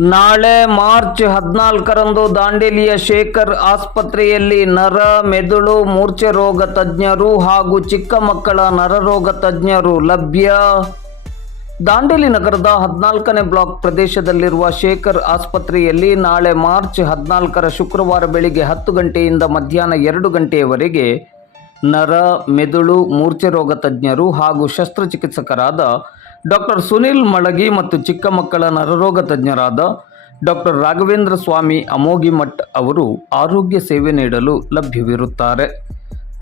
ನಾಳೆ ಮಾರ್ಚ್ ಹದಿನಾಲ್ಕರಂದು ದಾಂಡೇಲಿಯ ಶೇಖರ್ ಆಸ್ಪತ್ರೆಯಲ್ಲಿ ನರ, ಮೆದುಳು, ಮೂರ್ಛೆ ರೋಗ ತಜ್ಞರು ಹಾಗೂ ಚಿಕ್ಕ ಮಕ್ಕಳ ನರರೋಗ ತಜ್ಞರು ಲಭ್ಯ. ದಾಂಡೇಲಿ ನಗರದ ಹದಿನಾಲ್ಕನೇ ಬ್ಲಾಕ್ ಪ್ರದೇಶದಲ್ಲಿರುವ ಶೇಖರ್ ಆಸ್ಪತ್ರೆಯಲ್ಲಿ ನಾಳೆ ಮಾರ್ಚ್ ಹದಿನಾಲ್ಕರ ಶುಕ್ರವಾರ ಬೆಳಿಗ್ಗೆ ಹತ್ತು ಗಂಟೆಯಿಂದ ಮಧ್ಯಾಹ್ನ ಎರಡು ಗಂಟೆಯವರೆಗೆ ನರ, ಮೆದುಳು, ಮೂರ್ಛೆ ರೋಗ ತಜ್ಞರು ಹಾಗೂ ಶಸ್ತ್ರಚಿಕಿತ್ಸಕರಾದ ಡಾಕ್ಟರ್ ಸುನಿಲ್ ಮಳಗಿ ಮತ್ತು ಚಿಕ್ಕ ಮಕ್ಕಳ ನರರೋಗ ತಜ್ಞರಾದ ಡಾಕ್ಟರ್ ರಾಘವೇಂದ್ರ ಸ್ವಾಮಿ ಅಮೋಗಿಮಠ್ ಅವರು ಆರೋಗ್ಯ ಸೇವೆ ನೀಡಲು ಲಭ್ಯವಿರುತ್ತಾರೆ.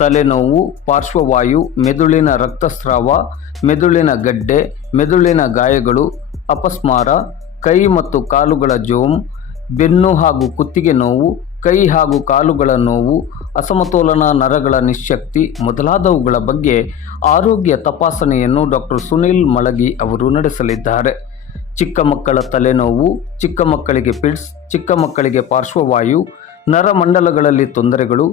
ತಲೆನೋವು, ಪಾರ್ಶ್ವವಾಯು, ಮೆದುಳಿನ ರಕ್ತಸ್ರಾವ, ಮೆದುಳಿನ ಗಡ್ಡೆ, ಮೆದುಳಿನ ಗಾಯಗಳು, ಅಪಸ್ಮಾರ, ಕೈ ಮತ್ತು ಕಾಲುಗಳ ಜೋಮ್, ಬೆನ್ನು ಹಾಗೂ ಕುತ್ತಿಗೆ ನೋವು ಕೈ ಹಾಗೂ ಕಾಲುಗಳ ನೋವು, ಅಸಮತೋಲನ, ನರಗಳ ನಿಶಕ್ತಿ ಮೊದಲಾದವುಗಳ ಬಗ್ಗೆ ಆರೋಗ್ಯ ತಪಾಸಣೆಯನ್ನು ಡಾಕ್ಟರ್ ಸುನಿಲ್ ಮಳಗಿ ಅವರು ನಡೆಸಲಿದ್ದಾರೆ. ಚಿಕ್ಕ ಮಕ್ಕಳ ತಲೆನೋವು, ಚಿಕ್ಕ ಮಕ್ಕಳಿಗೆ ಪಿಡ್ಸ್, ಚಿಕ್ಕ ಮಕ್ಕಳಿಗೆ ಪಾರ್ಶ್ವವಾಯು ನರಮಂಡಲಗಳಲ್ಲಿ ತೊಂದರೆಗಳು,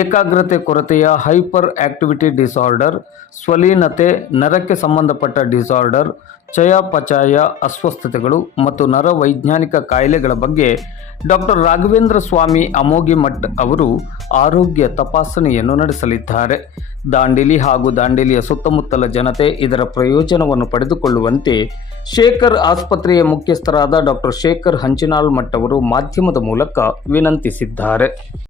ಏಕಾಗ್ರತೆ ಕೊರತೆಯ ಹೈಪರ್ ಆಕ್ಟಿವಿಟಿ ಡಿಸಾರ್ಡರ್, ಸ್ವಲೀನತೆ, ನರಕ್ಕೆ ಸಂಬಂಧಪಟ್ಟ ಡಿಸಾರ್ಡರ್ ಚಯಾಪಚಯ, ಅಸ್ವಸ್ಥತೆಗಳು ಮತ್ತು ನರವೈಜ್ಞಾನಿಕ ಕಾಯಿಲೆಗಳ ಬಗ್ಗೆ ಡಾಕ್ಟರ್ ರಾಘವೇಂದ್ರ ಸ್ವಾಮಿ ಅಮೋಗಿಮಠ್ ಅವರು ಆರೋಗ್ಯ ತಪಾಸಣೆಯನ್ನು ನಡೆಸಲಿದ್ದಾರೆ. ದಾಂಡೇಲಿ ಹಾಗೂ ದಾಂಡೇಲಿಯ ಸುತ್ತಮುತ್ತಲ ಜನತೆ ಇದರ ಪ್ರಯೋಜನವನ್ನು ಪಡೆದುಕೊಳ್ಳುವಂತೆ ಶೇಖರ್ ಆಸ್ಪತ್ರೆಯ ಮುಖ್ಯಸ್ಥರಾದ ಡಾಕ್ಟರ್ ಶೇಖರ್ ಹಂಚಿನಾಳ್ ಮಠ್ ಅವರು ಮಾಧ್ಯಮದ ಮೂಲಕ ವಿನಂತಿಸಿದ್ದಾರೆ.